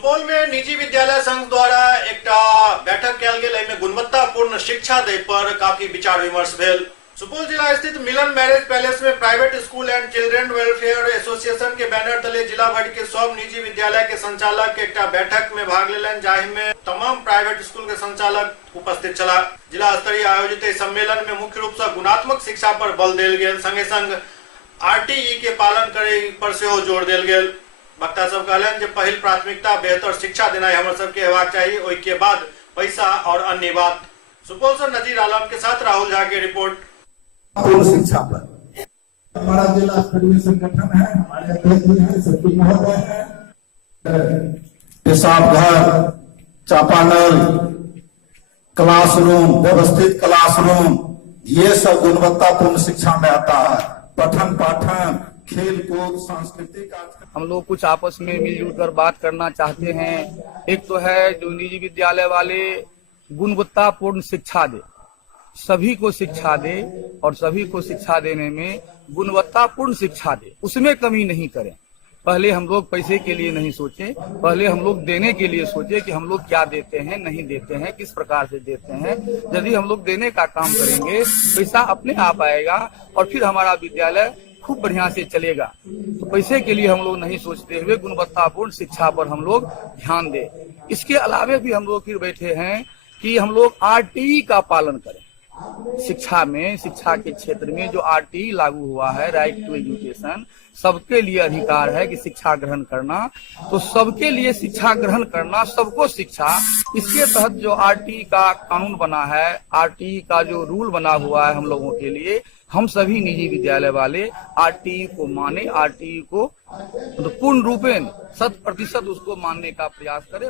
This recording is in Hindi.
सुपौल में निजी विद्यालय संघ द्वारा एकटा बैठक कयल गेल। एहिमे गुणवत्तापूर्ण शिक्षा दै पर काफी विचार विमर्श भेल। सुपौल जिला स्थित मिलन मैरिज पैलेस में private school and children welfare association के बैनर तले जिला भर के सब निजी विद्यालय के संचालक एकटा बैठक में भाग लेलनि, जाहि में तमाम प्राइवेट स्कूल के संचालक उपस्थित छला। जिला स्तरीय आयोजित सम्मेलन में मुख्य रूप से गुणात्मक शिक्षा पर बल देल गेल, संगे संग आरटीई के पालन करे पर सेहो जोर देल गेल। वक्ता सब कहलनि जे पहिल प्राथमिकता बेहतर शिक्षा देनाइ हमर सबके हेबाक चाही, ओहि के बाद पैसा और अन्य बात। सुपौल से नजीर आलम के साथ राहुल झा की रिपोर्ट। पूर्ण शिक्षा पर हमारा जिला स्तरीय संगठन है, हमारे अध्यक्ष भी हैं, सचिव महोदय हैं। पेशाब घर, चापानल, क्लासरूम, व्यवस्थित क्लासरूम, ये सब गुणवत्तापूर्ण शिक्षा में आता है। पठन पाठन, खेल कूद, सांस्कृतिक। हम लोग कुछ आपस में मिलजुल कर बात करना चाहते हैं। एक तो है जो निजी विद्यालय वाले गुणवत्तापूर्ण शिक्षा दे, सभी को शिक्षा दे और सभी को शिक्षा देने में गुणवत्तापूर्ण शिक्षा दे, उसमें कमी नहीं करें। पहले हम लोग पैसे के लिए नहीं सोचे, पहले हम लोग देने के लिए सोचे कि हम लोग क्या देते हैं, नहीं देते हैं, किस प्रकार से देते हैं। यदि हम लोग देने का काम करेंगे, पैसा अपने आप आएगा और फिर हमारा विद्यालय खूब बढ़िया से चलेगा। तो पैसे के लिए हम लोग नहीं सोचते हुए गुणवत्तापूर्ण शिक्षा पर हम लोग ध्यान दें। इसके अलावे भी हम लोग फिर बैठे हैं कि हम लोग आरटीई का पालन करें। शिक्षा में, शिक्षा के क्षेत्र में जो आरटीई लागू हुआ है, राइट टू एजुकेशन, सबके लिए अधिकार है कि शिक्षा ग्रहण करना। तो सबके लिए शिक्षा ग्रहण करना, सबको शिक्षा, इसके तहत जो आरटीई का कानून बना है, आरटीई का जो रूल बना हुआ है हम लोगों के लिए, हम सभी निजी विद्यालय वाले आरटीई को माने, आरटीई को पूर्ण रूपेण 100% उसको मानने का प्रयास करें।